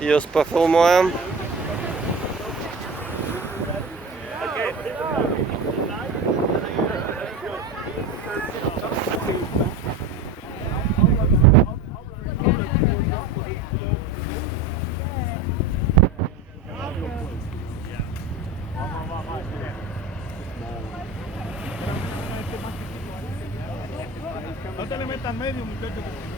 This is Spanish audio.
І ось пофільмуємо. No te le metas medio, muchachos.